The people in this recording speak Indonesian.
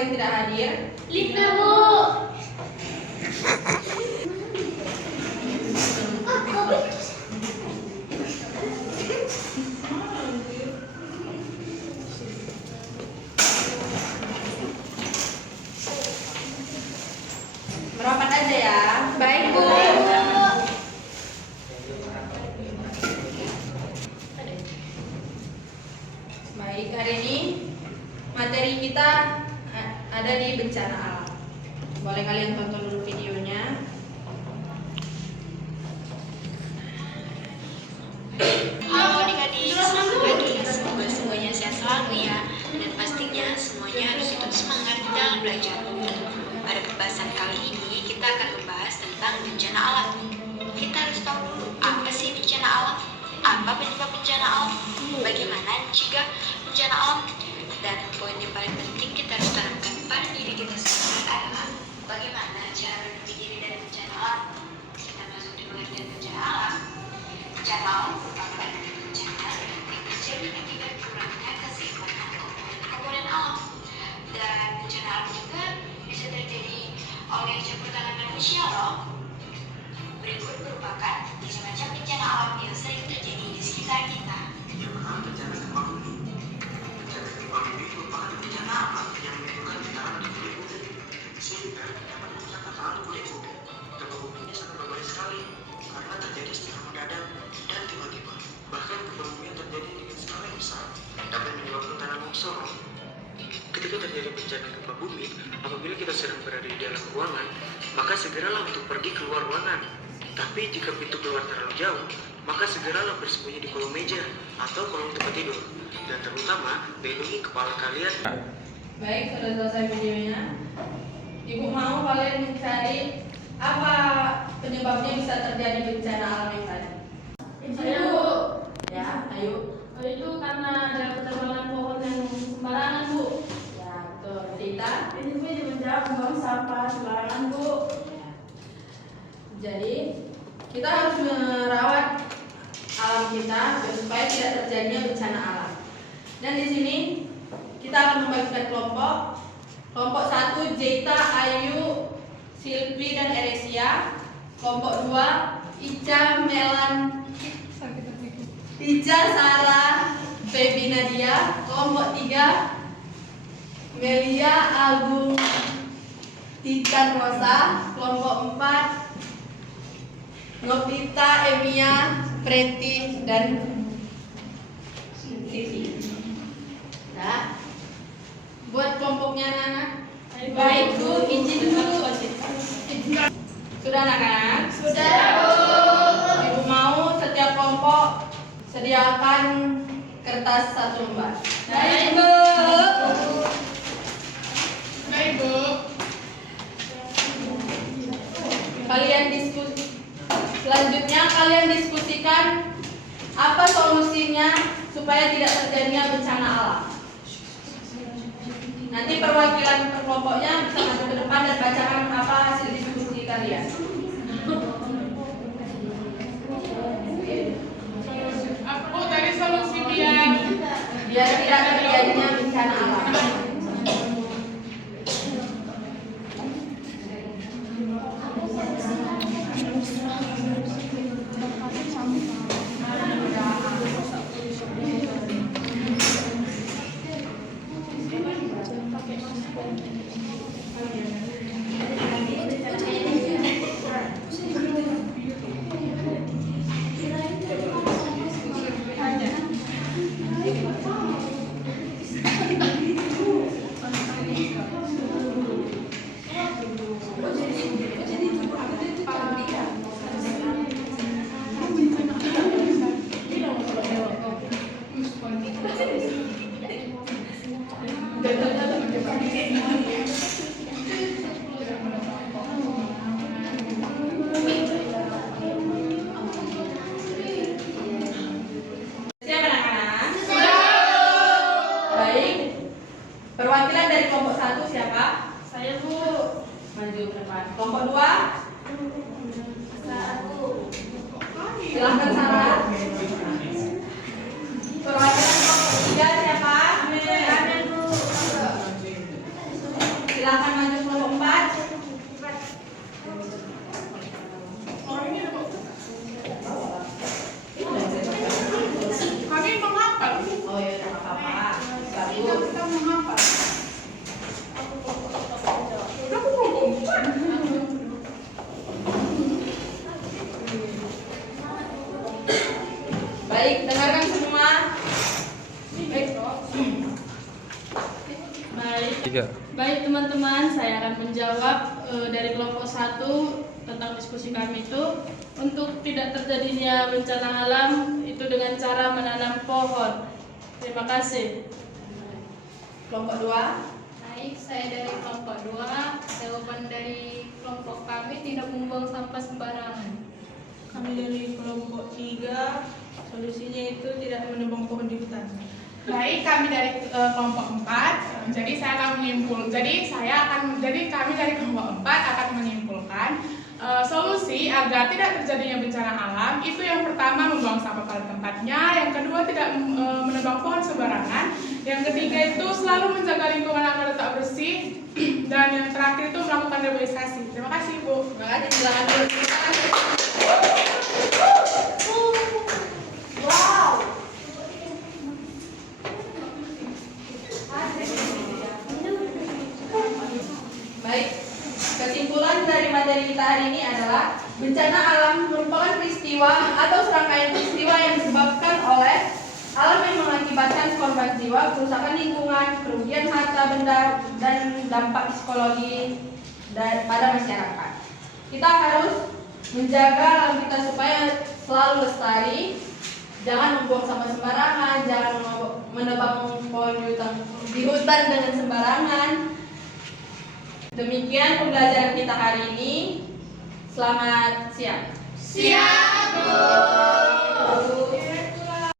yang tidak hadir? Lina, Bu. Merapat aja ya. Baik, Bu. Baik, hari ini materi kita ada di bencana alam. Boleh kalian tonton dulu videonya. Halo adik-adik, selamat pagi. Semoga semuanya sehat selalu ya. Dan pastinya semuanya harus tetap semangat dalam belajar. Pada pembahasan kali ini kita akan membahas tentang bencana alam. Kita harus tahu dulu apa sih bencana alam, apa penyebab bencana alam, bagaimana mencegah bencana alam, dan poin yang paling penting kita harus tanamkan pada diri kita sendiri adalah bagaimana cara melindungi diri dari bencana alam. Kita masuk di pengertian bencana alam. Bencana alam merupakan bencana yang terjadi akibat kurangnya keseimbangan komponen alam, dan bencana alam juga bisa terjadi oleh campur tangan manusia loh. Berikut merupakan macam-macam bencana alam yang sering terjadi di sekitar kita. Yang pertama bencana gempa bumi. Bencana gempa bumi merupakan bencana alam yang menimbulkan getaran di kulit bumi sehingga dapat merusak tatanan kulit bumi. Gempa bumi ini sangat berbahaya sekali karena terjadi secara mendadak dan tiba-tiba. Bahkan gempa bumi yang terjadi dengan skala yang besar dapat menyebabkan tanah longsor. Ketika terjadi bencana gempa bumi, apabila kita sedang berada di dalam ruangan, maka segeralah untuk pergi keluar ruangan. Tapi jika pintu keluar terlalu jauh, maka segeralah bersembunyi di kolong meja atau kolong tempat tidur. Dan terutama, lindungi kepala kalian. Baik, sudah selesai videonya. Ibu mau kalian mencari apa penyebabnya bisa terjadi bencana alam yang tadi? Saya, Bu. Ya, ayo. Itu karena ada penebangan pohon yang sembarangan, Bu. Ya, betul. Rita. Ini Bu menjawab membuang sampah sembarangan, Bu. Jadi, kita harus merawat alam kita supaya tidak terjadinya bencana alam. Dan di sini kita akan membagikan kelompok. Kelompok 1 Jeta, Ayu, Silvi dan Eresia. Kelompok 2 Ica, Melan, Ica, Sarah, Febi, Nadia. Kelompok 3 Melia, Agung, Titan, Rosa. Kelompok 4 Novita, Emia, Preti, dan Siti. Nah, buat kelompoknya anak-anak. Baik, Bu, izin dulu. Sudah anak-anak? Sudah, Bu. Ibu mau setiap kelompok sediakan kertas 1 lembar. Baik, Bu. Baik, Bu. Kalian diskusi. Selanjutnya kalian diskusikan apa solusinya supaya tidak terjadinya bencana alam. Nanti perwakilan kelompoknya bisa maju ke depan dan bacakan apa hasil diskusi kalian. Aku dari solusi Biar tidak terjadinya bencana alam. Siap anak-anak? Baik. Perwakilan dari kelompok 1 siapa? Saya, Bu. Maju ke depan. Kelompok 2? Saya, Bu. Silahkan Sarah. Perwakilan kelompok 3 siapa? Ada, Bu. 3. Baik teman-teman, saya akan menjawab dari kelompok 1 tentang diskusi kami itu. Untuk tidak terjadinya bencana alam itu dengan cara menanam pohon. Terima kasih. Kelompok 2. Baik, saya dari kelompok 2. Jawaban dari kelompok kami tidak membuang sampah sembarangan. Kami dari kelompok 3, solusinya itu tidak menebang pohon di hutan. Baik, kami dari kelompok 4. Jadi kami dari kelompok 4 akan menyimpulkan solusi agar tidak terjadinya bencana alam itu yang pertama membuang sampah pada tempatnya, yang kedua tidak menebang pohon sembarangan, yang ketiga itu selalu menjaga lingkungan agar tetap bersih, dan yang terakhir itu melakukan reboisasi. Terima kasih, Bu. Terima kasih. Silakan dulu. Baik, kesimpulan dari materi kita hari ini adalah bencana alam merupakan peristiwa atau serangkaian peristiwa yang disebabkan oleh alam yang mengakibatkan korban jiwa, kerusakan lingkungan, kerugian harta benda, dan dampak psikologi pada masyarakat. Kita harus menjaga alam kita supaya selalu lestari. Jangan membuang sampah sembarangan, jangan menebang pohon di hutan dengan sembarangan. Demikian pembelajaran kita hari ini. Selamat siang. Siap, Bu.